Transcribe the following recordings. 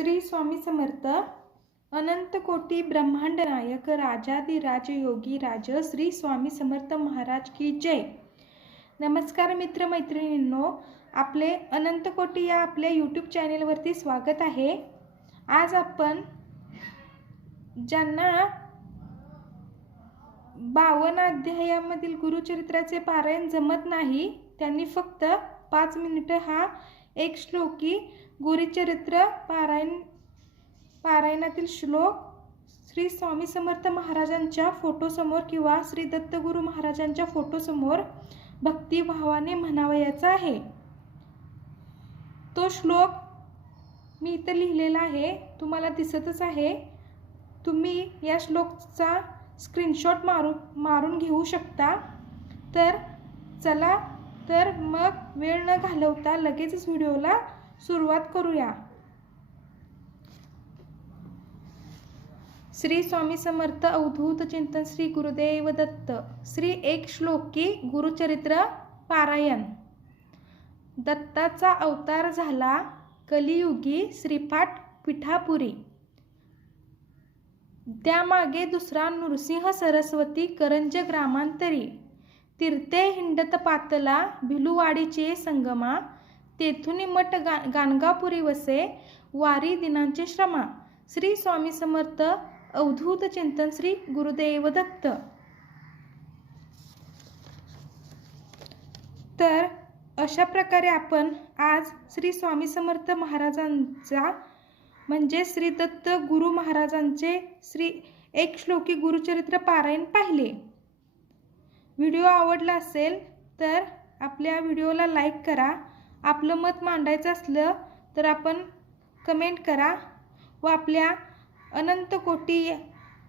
श्री स्वामी समर्थ। अनंत कोटी ब्रह्मांड नायक राजाधिराज योगी राज श्री स्वामी समर्थ महाराज की जय। नमस्कार मित्र मैत्रिणींनो, आपले अनंत कोटी या आपल्या यूट्यूब चॅनेलवरती स्वागत आहे। आज आपण ज्यांना 52 अध्यायामधील गुरुचरित्राचे पारायण जमत नाही त्यांनी फक्त 5 मिनिटे हा एक श्लोकी गुरुचरित्र पारायणातील श्लोक श्री स्वामी समर्थ महाराजांच्या फोटोसमोर किंवा श्री दत्तगुरु महाराजांच्या फोटोसमोर भक्तिभावाने म्हणावयाचा आहे। तो श्लोक मी इथे लिहिलेला आहे, तुम्हाला दिसतच आहे। तुम्ही या श्लोकचा स्क्रीनशॉट मारून घेऊ शकता। तर चला तर मग वेळ न घालवता लगेचच व्हिडिओला सुरुवात करूया। श्री स्वामी समर्थ अवधूत चिंतन श्री गुरुदेव दत्त। श्री एक श्लोकी गुरुचरित्र पारायण। दत्ताचा अवतार झाला कलियुगी श्रीपाठ पिठापुरी। त्यामागे दुसरा नृसिंह सरस्वती करंज ग्रामांतरी। तीर्थे हिंडत पातला भिलुवाडीचे संगमा। तेथुनी मठ गाणगापुरी वसे वारी दिनांचे श्रमा। श्री स्वामी समर्थ अवधूत चिंतन श्री गुरुदेव दत्त। तर अशा प्रकारे आपण आज श्री स्वामी समर्थ महाराजांचा म्हणजे श्री दत्त गुरु महाराजांचे श्री एक श्लोकी गुरुचरित्र पारायण पाहिले। व्हिडिओ आवडला असेल तर आपल्या व्हिडिओला लाईक करा। आपलं मत मांडायचं असलं तर आपण कमेंट करा व आपल्या अनंत कोटी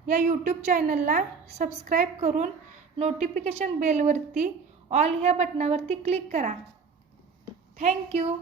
या यूट्यूब चॅनलला सबस्क्राईब करून नोटिफिकेशन बेलवरती ऑल ह्या बटनावरती क्लिक करा। थँक्यू।